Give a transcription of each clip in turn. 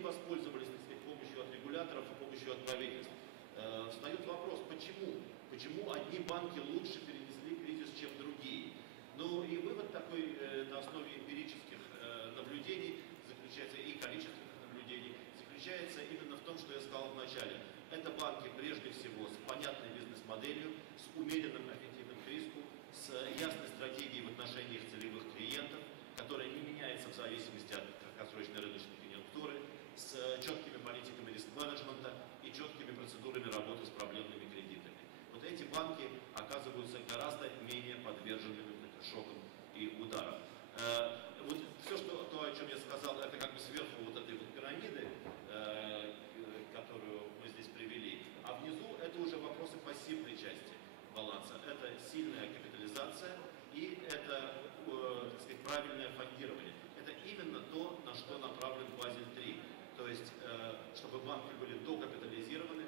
не воспользовались, так сказать, помощью от регуляторов и помощью от правительств. Встает вопрос, почему? Почему одни банки лучше перенесли кризис, чем другие? Ну и вывод такой на основе эмпирических наблюдений заключается, и количественных наблюдений, заключается именно в том, что я сказал вначале. Это банки прежде всего с понятной бизнес-моделью, с умеренным эффективным к риску, с ясной стратегией в отношении их целевых клиентов, которая не меняется в зависимости от краткосрочной рыночной конъюнктуры, с четкими политиками риск-менеджмента и четкими процедурами работы с проблемными кредитами. Вот эти банки оказываются гораздо менее подверженными шокам и ударам. Вот все, то, о чем я сказал, это как бы сверху вот этой вот пирамиды, которую мы здесь привели, а внизу это уже вопросы пассивной части баланса. Это сильная капитализация и это, так сказать, правильное фондирование. Это именно то, на что направлен Базель 3. То есть, чтобы банки были докапитализированы,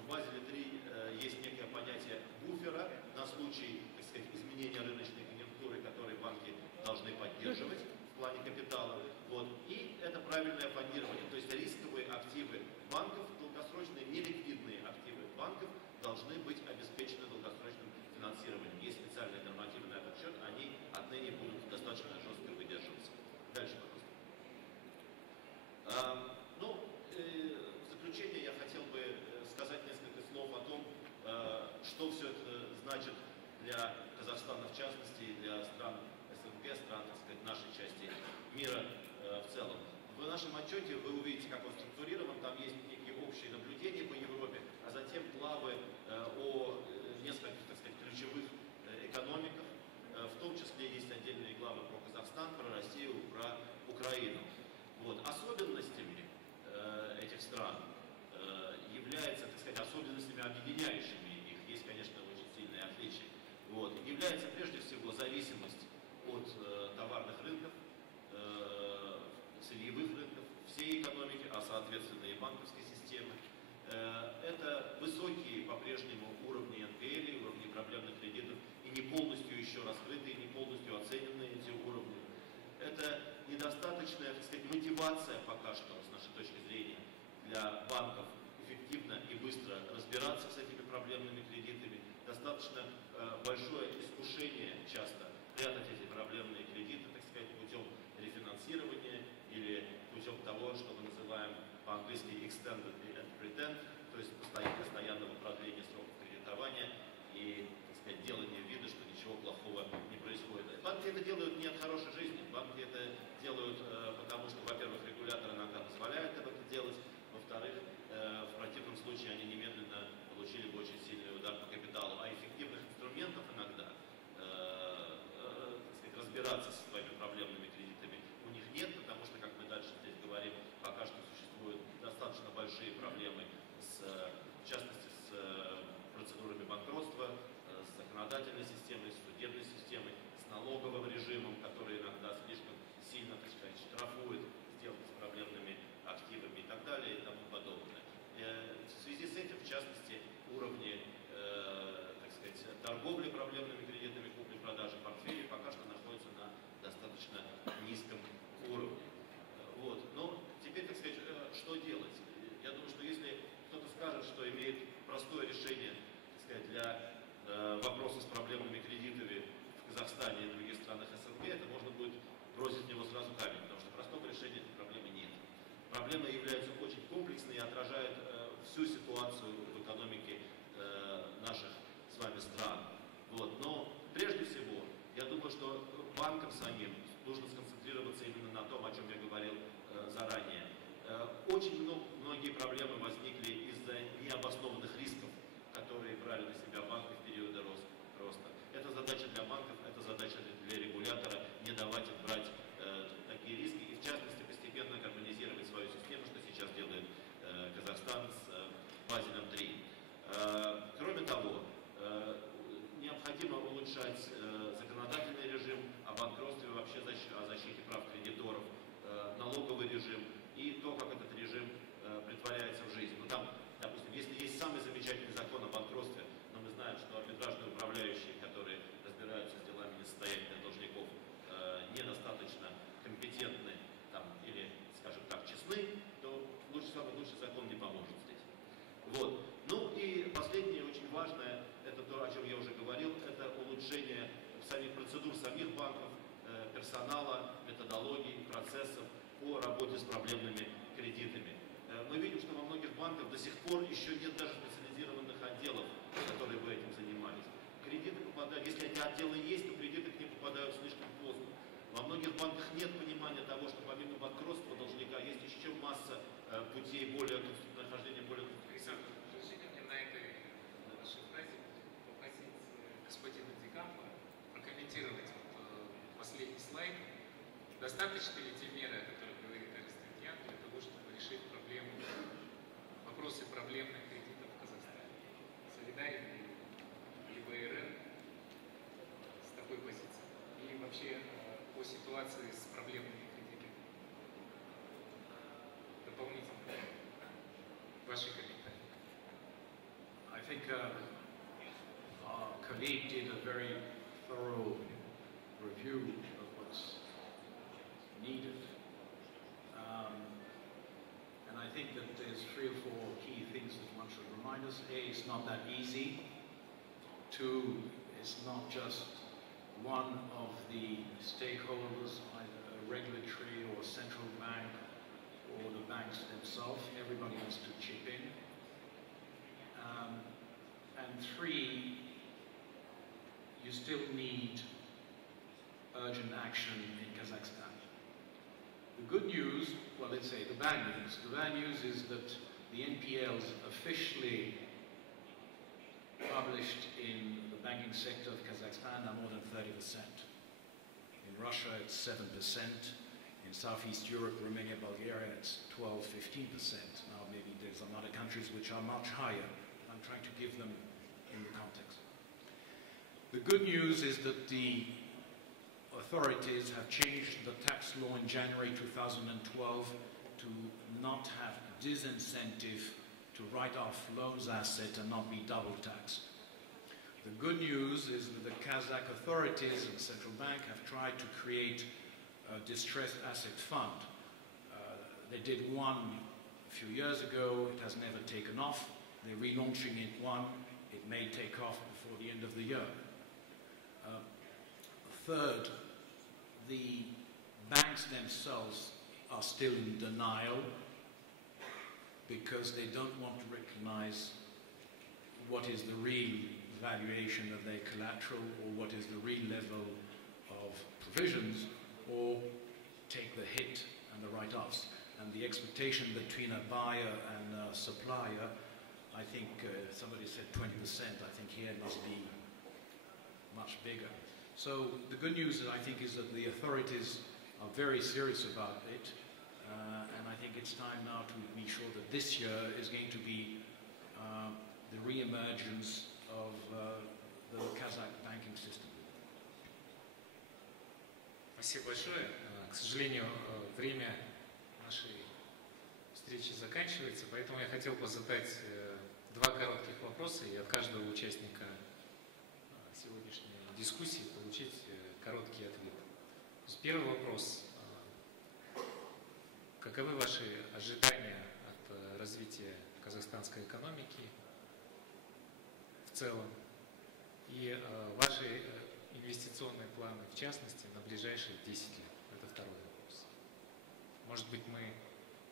в Базеле 3 есть некое понятие буфера на случай, так сказать, изменения рыночной конъюнктуры, которые банки должны поддерживать в плане капитала. Вот. И это правильное фондирование. То есть рисковые активы банков, долгосрочные неликвидные активы банков должны быть обеспечены долгосрочным финансированием. Есть специальные нормативы на этот счет, они отныне будут достаточно жестко выдерживаться. Дальше, пожалуйста. В заключение я хотел бы сказать несколько слов о том, что все это значит для Казахстана в частности, и для стран СНГ, стран, так сказать, нашей части мира в целом. В нашем отчете вы увидите, как он структурирован, там есть некие общие наблюдения по Европе, а затем главы о нескольких, так сказать, ключевых экономиках, в том числе есть отдельные главы про Казахстан, про Россию, про Украину. Вот. Особенностями этих стран является, так сказать, особенностями, объединяющими их, есть, конечно, очень сильные отличия. Вот. Является прежде всего зависимость от товарных рынков, сырьевых рынков, всей экономики, а соответственно и банковской системы. Это высокие по-прежнему уровни НПЛ, уровни проблемных кредитов, и не полностью еще раскрытые, не полностью оцененные эти уровни. Это недостаточная, так сказать, мотивация пока что, с нашей точки зрения, для банков эффективно и быстро разбираться с этими проблемными кредитами. Достаточно большое искушение часто прятать эти проблемные кредиты, так сказать, путем рефинансирования или путем того, что мы называем по-английски extended and pretend, то есть постоянного продления сроков кредитования и, так сказать, делание вида, что ничего плохого не происходит. Банки это делают не от хорошей жизни, банки это делают потому, что, во-первых, регулятор иногда позволяет им это делать, во-вторых, в противном случае они немедленно получили бы очень сильный удар по капиталу, а эффективных инструментов иногда так сказать, разбираться со своими проблемными кредитами у них нет, потому что, как мы дальше здесь говорим, пока что существуют достаточно большие проблемы, в частности, с процедурами банкротства, с законодательной системой, с судебной системой, с налоговым режимом, который иногда слишком сильно, так сказать, штрафует сделки с проблемными активами и так далее и тому подобное. В связи с этим, в частности, уровни, так сказать, торговли проблемными кредитами, купли-продажи портфелей пока что находятся на достаточно низком уровне. Вот. Но теперь, так сказать, что делать? Я думаю, что если кто-то скажет, что имеет простое решение, так сказать, для вопроса с проблемными кредитами в Казахстане и других странах СНГ, это можно будет бросить в него сразу камень, потому что простого решения этой проблемы нет. Проблема является очень комплексной и отражает всю ситуацию в экономике наших с вами стран. Вот. Но прежде всего, я думаю, что банкам самим нужно сконцентрироваться именно на том, о чем я говорил заранее. Очень многие проблемы возникли из-за необоснованных рисков, которые брали на себя банки в периоды роста. Это задача для банков, это задача для регулятора не давать им брать такие риски и, в частности, постепенно гармонизировать свою систему, что сейчас делает Казахстан с Базелем 3. Кроме того, необходимо улучшать законодательный режим о банкротстве, вообще о защите прав кредиторов, налоговый режим и то, как этот режим притворяется в жизнь. Ну, там, допустим, если есть самый замечательный закон о банкротстве, но мы знаем, что арбитражные управляющие, которые разбираются с делами несостоятельных должников, недостаточно компетентны там, или, скажем так, честны, то борьбы с проблемными кредитами. Мы видим, что во многих банках до сих пор еще нет даже специализированных отделов, которые бы этим занимались. Кредиты попадают, если эти отделы есть, то кредиты к ним попадают слишком поздно. Во многих банках нет понимания того, что помимо банкротства должника есть еще масса путей более нахождения более... Александр, разрешите мне на этой вашей фразе попросить господина Дикампа прокомментировать последний слайд. Достаточно ли те меры, о которых говорит Аристотян, для того, чтобы решить проблему, вопросы проблемных кредитов в Казахстане? Солидарен ли ВРН с такой позицией? И вообще по ситуации с проблемными кредитами? Дополнительно ваши комментарии. I think our colleague did a very thorough review of what's needed. And I think that there's 3 or 4 key things that one should remind us. A, it's not that easy. 2, it's not just one of the stakeholders, either a regulatory or central bank or the banks themselves. Everybody has to chip in. And 3, you still need urgent action in Kazakhstan. The good news, well, let's say the bad news. The bad news is that the NPLs officially published in the banking sector of Kazakhstan are more than 30%. In Russia, it's 7%. In Southeast Europe, Romania, Bulgaria, it's 12-15%. Now, maybe there's some other countries which are much higher. I'm trying to give them in the context. The good news is that the authorities have changed the tax law in January 2012 to not have disincentive to write off loans asset and not be double taxed. The good news is that the Kazakh authorities and central bank have tried to create a distressed asset fund. They did one a few years ago. It has never taken off. They're relaunching it one. It may take off before the end of the year. Third, the banks themselves are still in denial because they don't want to recognize what is the real valuation of their collateral or what is the real level of provisions, or take the hit and the write-offs. And the expectation between a buyer and a supplier, I think somebody said 20%, I think here it must be much bigger. So the good news, I think, is that the authorities are very serious about it, and I think it's time now to be sure that this year is going to be the re-emergence of the Kazakh banking system. Спасибо большое. К сожалению, время нашей встречи заканчивается, поэтому я хотел бы задать 2 коротких вопроса и от каждого участника сегодняшней дискуссии получить короткий ответ. То есть первый вопрос. Каковы ваши ожидания от развития казахстанской экономики в целом и ваши инвестиционные планы, в частности, на ближайшие 10 лет? Это второй вопрос. Может быть, мы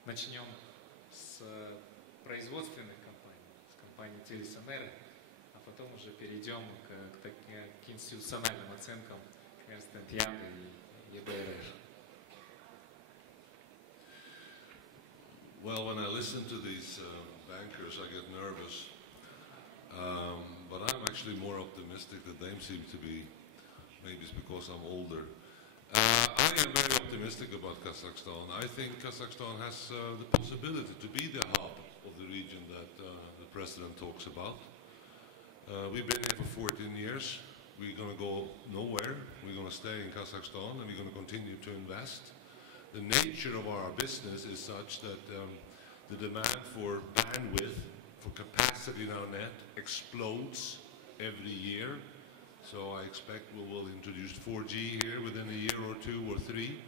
начнем с производственных компаний, с компании Телесонеры, а потом уже перейдем к институциональным оценкам Эрнст & Янга и ЕБРР. Well, when I listen to these bankers, I get nervous. But I'm actually more optimistic than they seem to be. Maybe it's because I'm older. I am very optimistic about Kazakhstan. I think Kazakhstan has the possibility to be the hub of the region that the president talks about. We've been here for 14 years. We're going to go nowhere. We're going to stay in Kazakhstan and we're going to continue to invest. The nature of our business is such that the demand for bandwidth, for capacity in our net explodes every year. So I expect we will introduce 4G here within a year or 2 or 3.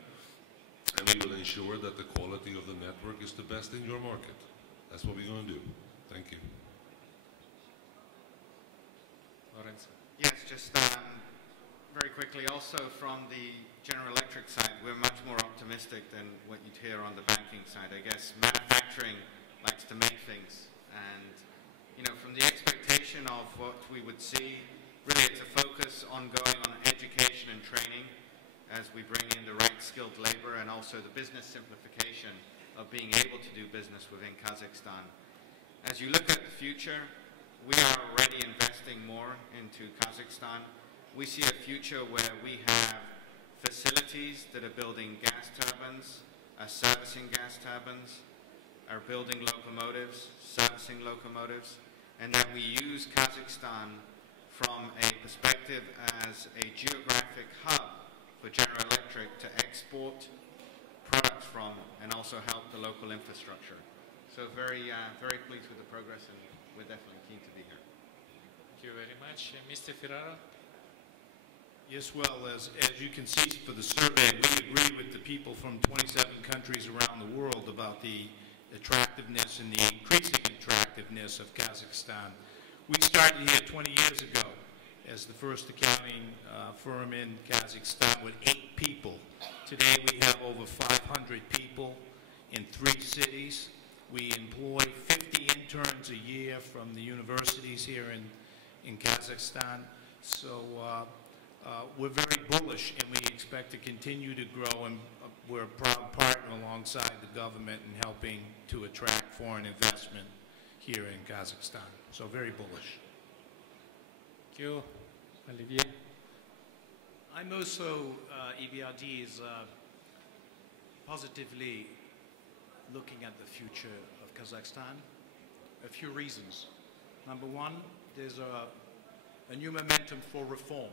And we will ensure that the quality of the network is the best in your market. That's what we're going to do. Thank you. Lorenzo. Yes, just very quickly, also from the General Electric side, we're much more optimistic than what you'd hear on the banking side. I guess manufacturing likes to make things, and from the expectation of what we would see, really it's a focus ongoing on education and training as we bring in the right skilled labor, and also the business simplification of being able to do business within Kazakhstan. As you look at the future, we are already investing more into Kazakhstan. We see a future where we have facilities that are building gas turbines, are servicing gas turbines, are building locomotives, servicing locomotives, and that we use Kazakhstan from a perspective as a geographic hub for General Electric to export products from and also help the local infrastructure. So very pleased with the progress, and we're definitely keen to be here. Thank you very much. Mr. Ferraro? Yes, well, as you can see for the survey, we agree with the people from 27 countries around the world about the attractiveness and the increasing attractiveness of Kazakhstan. We started here 20 years ago as the first accounting firm in Kazakhstan with 8 people. Today we have over 500 people in 3 cities. We employ 50 interns a year from the universities here in Kazakhstan. So we're very bullish, and we expect to continue to grow, and we're a proud partner alongside the government in helping to attract foreign investment here in Kazakhstan. So very bullish. Thank you. Olivier? I'm also, EBRD is positively looking at the future of Kazakhstan. A few reasons. Number one, there's a new momentum for reform.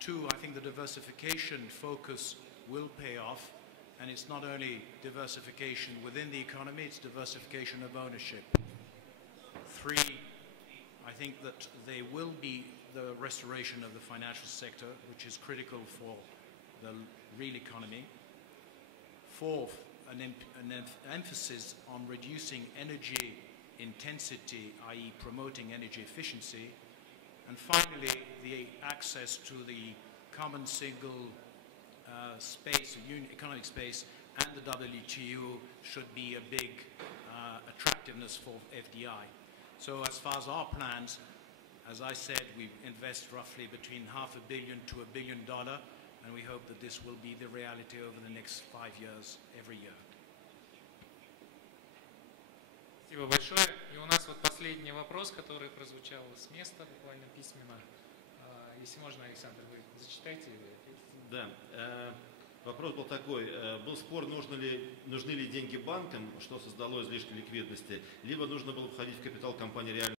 2, I think the diversification focus will pay off, and it's not only diversification within the economy, it's diversification of ownership. 3, I think that there will be the restoration of the financial sector, which is critical for the real economy. 4, an emphasis on reducing energy intensity, i.e. promoting energy efficiency. And finally, the access to the common single space, economic space, and the WTO should be a big attractiveness for FDI. So as far as our plans, as I said, we invest roughly between $500 million to $1 billion, and we hope that this will be the reality over the next 5 years, every year. Спасибо большое. И у нас вот последний вопрос, который прозвучал с места, буквально письменно. Если можно, Александр, вы зачитайте. Да. Вопрос был такой. Был спор, нужны ли деньги банкам, что создало излишки ликвидности, либо нужно было входить в капитал компании реально.